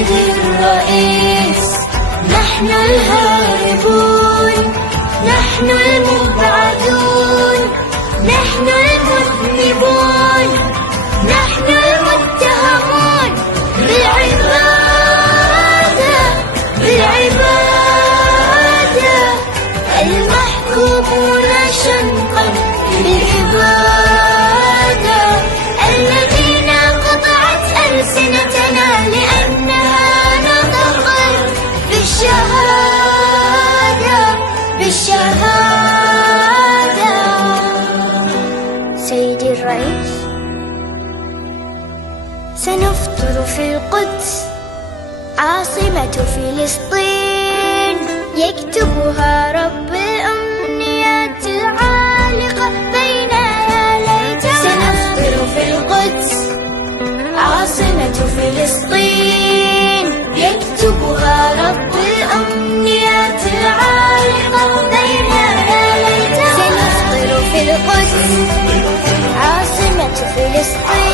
سيدي الرئيس، نحن الهاربون، نحن المبعدون، نحن المذنبون، نحن المتهمون بالعبادة، بالعبادة، المحكومون شنقا بالعبادة، الذين قطعت ألسنتنا لأنها نطقت بالشهادة، بالشهادة. سيدي الرئيس، سنفطر في القدس عاصمة فلسطين، يكتبها رب الأمنيات العالقة بين يدينا. سنفطر في القدس عاصمة فلسطين، يكتبها رب الأمنيات العالقة بين يدينا. سنفطر في القدس عاصمة فلسطين.